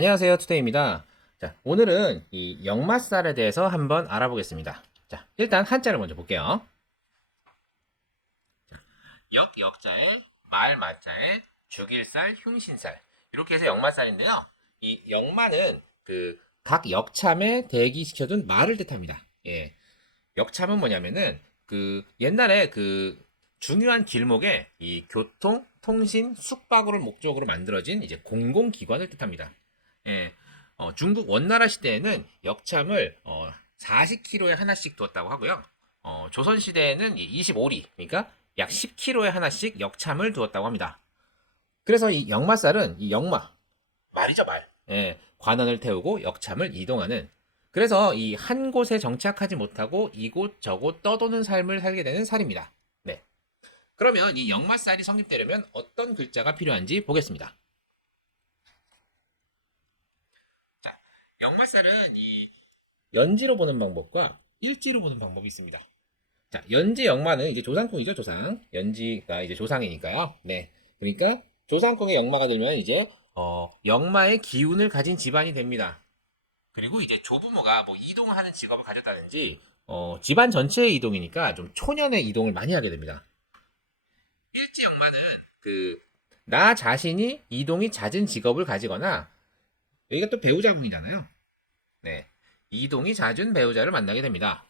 안녕하세요, 투데이입니다. 자, 오늘은 이 역마살에 대해서 한번 알아보겠습니다. 자, 일단 한자를 먼저 볼게요. 역자에 말자에 죽일살, 흉신살 이렇게 해서 역마살인데요. 이 역마는 그 각 역참에 대기시켜둔 말을 뜻합니다. 예, 역참은 뭐냐면은 그 옛날에 그 중요한 길목에 이 교통, 통신, 숙박을 목적으로 만들어진 이제 공공기관을 뜻합니다. 예, 중국 원나라 시대에는 역참을 40km에 하나씩 두었다고 하고요. 조선 시대에는 25리, 그러니까 약 10km에 하나씩 역참을 두었다고 합니다. 그래서 이 역마살은 이 역마, 말이죠, 말. 예, 관원을 태우고 역참을 이동하는. 그래서 이 한 곳에 정착하지 못하고 이곳 저곳 떠도는 삶을 살게 되는 살입니다. 네. 그러면 이 역마살이 성립되려면 어떤 글자가 필요한지 보겠습니다. 자, 역마살은 이 연지로 보는 방법과 일지로 보는 방법이 있습니다. 자, 연지 역마는 이제 조상궁이죠, 조상. 연지가 이제 조상이니까요. 네. 그러니까 조상궁에 역마가 들면 이제 역마의 기운을 가진 집안이 됩니다. 그리고 이제 조부모가 뭐 이동을 하는 직업을 가졌다든지 집안 전체의 이동이니까 좀 초년의 이동을 많이 하게 됩니다. 일지 역마는 그 나 자신이 이동이 잦은 직업을 가지거나 여기가 또 배우자궁이잖아요. 네. 이동이 잦은 배우자를 만나게 됩니다.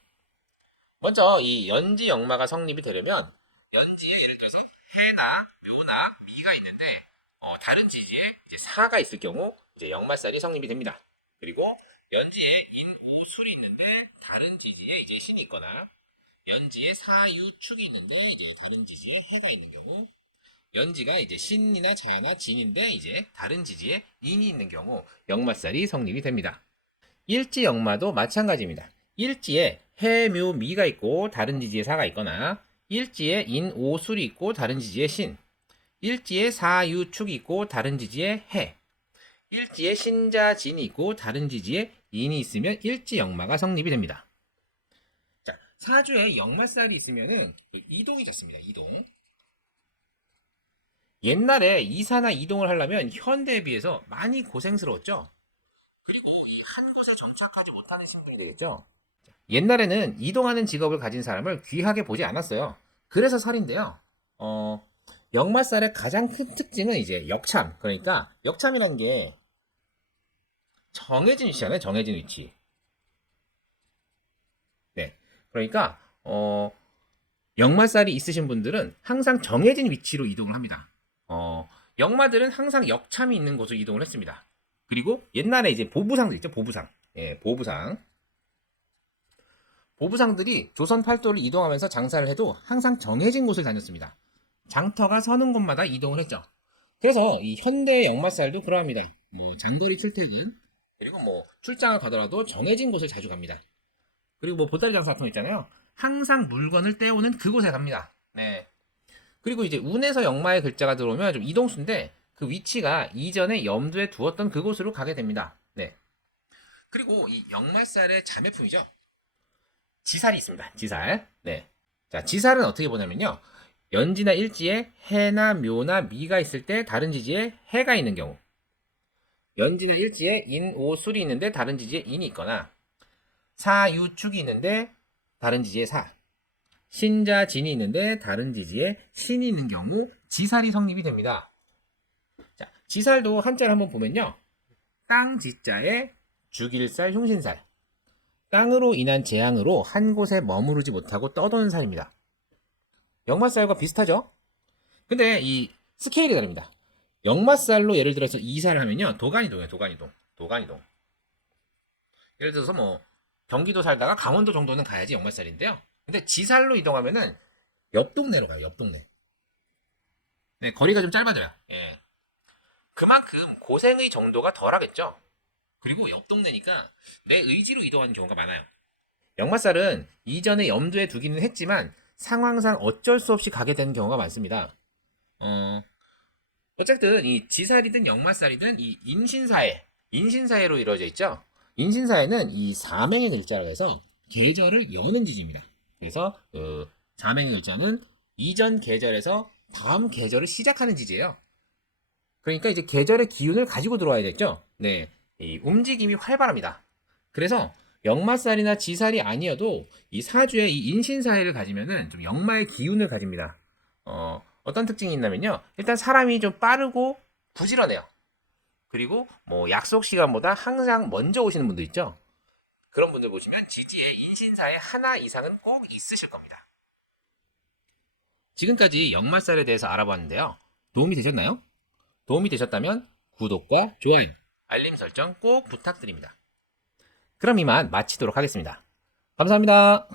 먼저 이 연지 역마가 성립이 되려면 연지에 예를 들어서 해나 묘나 미가 있는데 다른 지지에 이제 사가 있을 경우 이제 역마살이 성립이 됩니다. 그리고 연지에 인오술이 있는데 다른 지지에 이제 신이 있거나 연지에 사유축이 있는데 이제 다른 지지에 해가 있는 경우 연지가 이제 신이나 자나 진인데 이제 다른 지지에 인이 있는 경우 역마살이 성립이 됩니다. 일지 역마도 마찬가지입니다. 일지에 해, 묘, 미가 있고 다른 지지에 사가 있거나 일지에 인, 오, 술이 있고 다른 지지에 신, 일지에 사, 유, 축이 있고 다른 지지에 해, 일지에 신자, 진이 있고 다른 지지에 인이 있으면 일지 역마가 성립이 됩니다. 자, 사주에 역마살이 있으면은 이동이 잦습니다. 이동. 옛날에 이사나 이동을 하려면 현대에 비해서 많이 고생스러웠죠. 그리고 이 한 곳에 정착하지 못하는 신분이 되겠죠. 옛날에는 이동하는 직업을 가진 사람을 귀하게 보지 않았어요. 그래서 살인데요. 역마살의 가장 큰 특징은 이제 역참. 그러니까 역참이라는 게 정해진 위치잖아요. 정해진 위치. 네. 그러니까 역마살이 있으신 분들은 항상 정해진 위치로 이동을 합니다. 역마들은 항상 역참이 있는 곳으로 이동을 했습니다. 그리고 옛날에 이제 보부상도 있죠. 보부상. 예, 보부상. 보부상들이 조선 팔도를 이동하면서 장사를 해도 항상 정해진 곳을 다녔습니다. 장터가 서는 곳마다 이동을 했죠. 그래서 이 현대의 역마살도 그러합니다. 뭐 장거리 출퇴근 그리고 뭐 출장을 가더라도 정해진 곳을 자주 갑니다. 그리고 뭐 보따리 장사 같은 거 있잖아요. 항상 물건을 떼오는 그곳에 갑니다. 네. 그리고 이제 운에서 역마의 글자가 들어오면 좀 이동수인데 그 위치가 이전에 염두에 두었던 그곳으로 가게 됩니다. 네. 그리고 이 역마살의 자매품이죠. 지살이 있습니다. 지살. 네. 자, 지살은 어떻게 보냐면요. 연지나 일지에 해나 묘나 미가 있을 때 다른 지지에 해가 있는 경우. 연지나 일지에 인, 오, 술이 있는데 다른 지지에 인이 있거나 사, 유, 축이 있는데 다른 지지에 사. 신자, 진이 있는데 다른 지지에 신이 있는 경우 지살이 성립이 됩니다. 자, 지살도 한자를 한번 보면요. 땅 지자에 죽일살, 흉신살. 땅으로 인한 재앙으로 한 곳에 머무르지 못하고 떠도는 살입니다. 역마살과 비슷하죠? 근데 이 스케일이 다릅니다. 역마살로 예를 들어서 이사를 하면요. 도간이동이에요. 도간이동. 도간이동. 예를 들어서 뭐 경기도 살다가 강원도 정도는 가야지 역마살인데요. 근데 지살로 이동하면은 옆 동네로 가요. 옆 동네. 네, 거리가 좀 짧아져요. 예. 그만큼 고생의 정도가 덜하겠죠. 그리고 옆 동네니까 내 의지로 이동하는 경우가 많아요. 역마살은 이전에 염두에 두기는 했지만 상황상 어쩔 수 없이 가게 되는 경우가 많습니다. 어, 어쨌든 이 지살이든 역마살이든 이 인신사회로 이루어져 있죠. 인신사회는 이 사맹의 글자라고 해서 계절을 여는 지지입니다. 그래서 사맹의 글자는 이전 계절에서 다음 계절을 시작하는 지지예요. 그러니까 이제 계절의 기운을 가지고 들어와야겠죠. 네, 이 움직임이 활발합니다. 그래서 역마살이나 지살이 아니어도 이 사주에 이 인신사회를 가지면은 좀 역마의 기운을 가집니다. 어떤 특징이 있냐면요. 일단 사람이 좀 빠르고 부지런해요. 그리고 뭐 약속 시간보다 항상 먼저 오시는 분들 있죠. 그런 분들 보시면 지지에 인신사에 하나 이상은 꼭 있으실 겁니다. 지금까지 역마살에 대해서 알아봤는데요. 도움이 되셨나요? 도움이 되셨다면 구독과 좋아요, 알림 설정 꼭 부탁드립니다. 그럼 이만 마치도록 하겠습니다. 감사합니다.